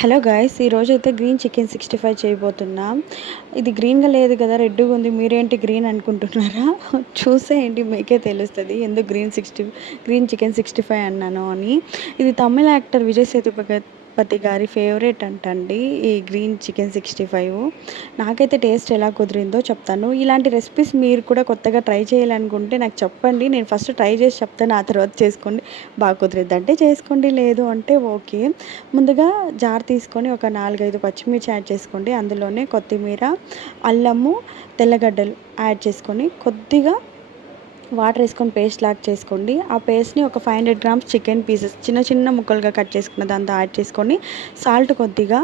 Hello guys, ఈరోజైతే green chicken 65 చేయబోతున్నాం. ఇది గ్రీన్‌గా లేదు కదా, రెడ్‌గా ఉంది. మీరేంటి గ్రీన్ అనుకుంటున్నారా? చూసేయండి, మీకే తెలుస్తది ఎందుకు గ్రీన్ చికెన్ 65 అన్నాను అని. ఇది తమిళ యాక్టర్ విజయ్ సేతుపతి గారి ఫేవరెట్ అంటండి ఈ గ్రీన్ చికెన్ 65. నాకైతే టేస్ట్ ఎలా కుదిరిందో చెప్తాను. ఇలాంటి రెసిపీస్ మీరు కూడా కొత్తగా ట్రై చేయాలనుకుంటే నాకు చెప్పండి. నేను ఫస్ట్ ట్రై చేసి చెప్తాను, ఆ తర్వాత చేసుకోండి. బాగా కుదిరిద్దంటే చేసుకోండి, లేదు అంటే ఓకే. ముందుగా జార్ తీసుకొని ఒక 4, 5 పచ్చిమిర్చి యాడ్ చేసుకోండి. అందులోనే కొత్తిమీర, అల్లము, తెల్లగడ్డలు యాడ్ చేసుకొని కొద్దిగా వాటర్ వేసుకొని పేస్ట్ లాగా చేసుకోండి. ఆ పేస్ట్ని ఒక 500 గ్రామ్స్ చికెన్ పీసెస్ చిన్న చిన్న ముక్కలుగా కట్ చేసుకున్న దాంతో యాడ్ చేసుకొని సాల్ట్ కొద్దిగా,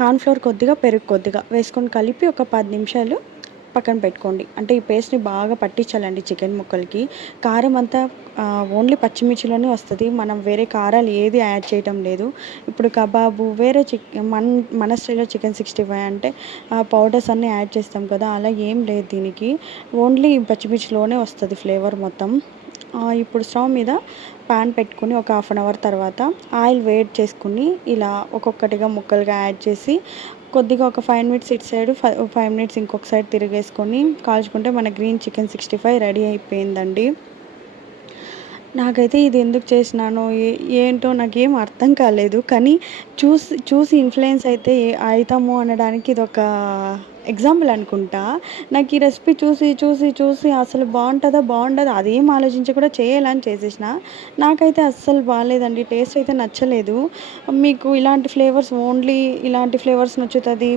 కార్న్‌ఫ్లోర్ కొద్దిగా, పెరుగు కొద్దిగా వేసుకొని కలిపి ఒక 10 నిమిషాలు పక్కన పెట్టుకోండి. అంటే ఈ పేస్ట్ని బాగా పట్టించాలండి చికెన్ ముక్కలకి. కారం అంతా ఓన్లీ పచ్చిమిర్చిలోనే వస్తుంది. మనం వేరే కారాలు ఏది యాడ్ చేయటం లేదు. ఇప్పుడు కబాబు వేరే మన స్టైల్లో చికెన్ 65 అంటే పౌడర్స్ అన్నీ యాడ్ చేస్తాం కదా, అలా ఏం లేదు దీనికి. ఓన్లీ పచ్చిమిర్చిలోనే వస్తుంది ఫ్లేవర్ మొత్తం. ఇప్పుడు స్టవ్ మీద ప్యాన్ పెట్టుకుని ఒక హాఫ్ అన్ అవర్ తర్వాత ఆయిల్ వేడి చేసుకుని ఇలా ఒక్కొక్కటిగా ముక్కలుగా యాడ్ చేసి కొద్దిగా ఒక 5 మినిట్స్ ఇటు సైడ్ 5 మినిట్స్ ఇంకొక సైడ్ తిరిగేసుకొని కాల్చుకుంటే మన గ్రీన్ చికెన్ 65 రెడీ అయిపోయిందండి. నాకైతే ఇది ఎందుకు చేసినానో ఏంటో నాకేం అర్థం కాలేదు. కానీ చూసి ఇన్‌ఫ్లుయెన్స్ అయితే అయితాము అనడానికి ఇదొక ఎగ్జాంపుల్ అనుకుంటా. నాకు ఈ రెసిపీ చూసి అసలు బావుంటదా? బావుండదా? అదేం ఆలోచించి కూడా చేయాలని చేసేసిన. నాకైతే అస్సలు బాలేదండి. టేస్ట్ అయితే నచ్చలేదు. మీకు ఇలాంటి ఫ్లేవర్స్ ఓన్లీ ఇలాంటి ఫ్లేవర్స్ నచ్చుతది.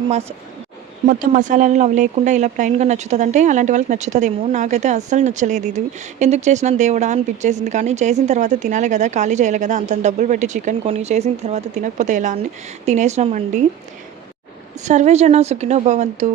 మొత్తం మసాలాలు అవి లేకుండా ఇలా ప్లెయిన్‌గా నచ్చుతదంటే అలాంటి వాళ్ళకి నచ్చుతదేమో. నాకైతే అస్సలు నచ్చలేదు ఇది. ఎందుకు చేసినాను దేవుడా అనిపిచ్చేసింది. కానీ చేసిన తర్వాత తినాలి గదా! ఖాళీ చేయాలి గదా! అంతంత డబ్బులు పెట్టి చికెన్ కొని చేసిన తర్వాత తినకపోతే ఎలా అని తినేసినామండి. సర్వే జన సుఖినో భవంతు.